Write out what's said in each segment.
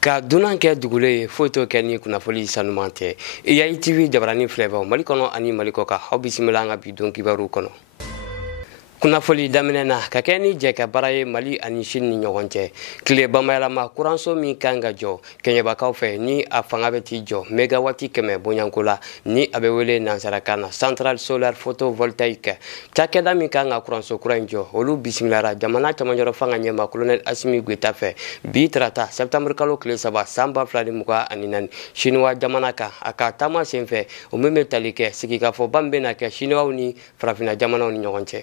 Ka dunan kɛ dugule ye foyi t'o kɛ ni kunnafoni sanuman tɛ EAI TV jabarani filɛbaaw Mali kɔnɔ ani Mali kɔ kan aw bisimila an ka bi don kibaru kɔnɔ. Kunnafoni daminɛ na ka kɛ ni jɛ ka baara ye Mali ani Chine ni ɲɔgɔn cɛ. Tile bamayɛlɛma kuranso min kan ka jɔ kɛɲɛbakaw fɛ ni a fanga bɛ t'i jɔ mégawati 100 bɔɲanko la ni a bɛ wele nansarakan na centrale solaire photovoltaïque. Cakɛda min kan ka kuranso kura in jɔ olu bisimilara jamana cɛmancɛrɔ fanga ɲɛma colonel Assimi Goïta fɛ bi tarata septembre kalo tile 3 san 2024 Chinois jamana kan a ka taama senfɛ o min bɛ tali kɛ sigikafɔba min bɛna kɛ Chinois ni farafinna jamanaw ni ɲɔgɔn cɛ.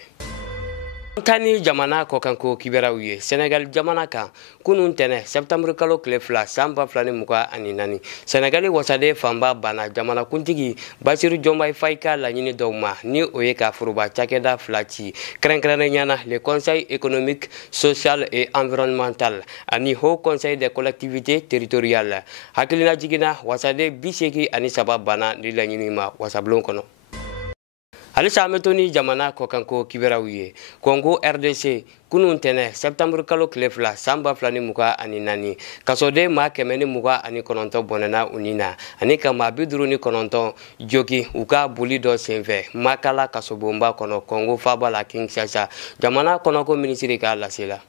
Tani jamana kɔkanko kibɛraw ye Senegal jamana kan kunun tɛnɛ septembre kalo tile 2 san 2024 Senegali wasaden fanba banna jamanakuntigi Basiru Diomaye Faye ka laɲini dɔw ma ni o ye ka foroba cakɛda fila ci kɛrɛnkɛrɛnnenya le Conseil économique, social et environnemental ani Haut Conseil des collectivités territoriales hakilina jiginna wasaden 83 banna ni laɲini ma wasabulon kɔnɔ. Halisa an bɛ to ni jamana kɔkanko kibɛraw ye Congo RDC kunun tɛnɛ septembre kalo tile 2 san 2024 kasoden maa 129 bɔnɛna u ni na ani ka maa 59 jogi u ka boli dɔ senfɛ Makala kasobonba kɔnɔ Congo faaba la Kinshasa jamana kɔnɔko minisiri ka lasela.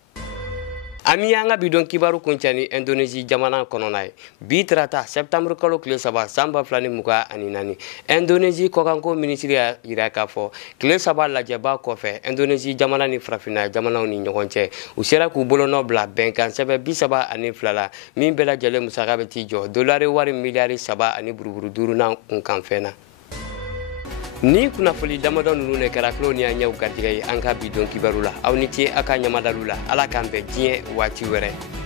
Ami an ka bidon kibaru kuncɛ ni Indonésie jamana kɔnɔna ye bi tarata septembre kalo tile 3 san 2024 Indonésie kɔkanko minisiri y'a jira k'a fɔ tile 3 lajɛba kɔfɛ Indonésie jamana ni farafinna jamanaw ni ɲɔgɔn cɛ u sera k'u bolonɔ bila bɛnkan sɛbɛn 32 la min bɛɛ lajɛlen musaka bɛ t'i jɔ dolari wari miliyari 3 ani buruburu 5 na kunkanfɛn na. Ni kunnafoni damadɔ ninnu de kɛra kulo ni an ɲɛw garijɛgɛ ye an ka bidon kibaru la aw ni ce a ka ɲamadalu la ala k'an bɛn diɲɛ waati wɛrɛ.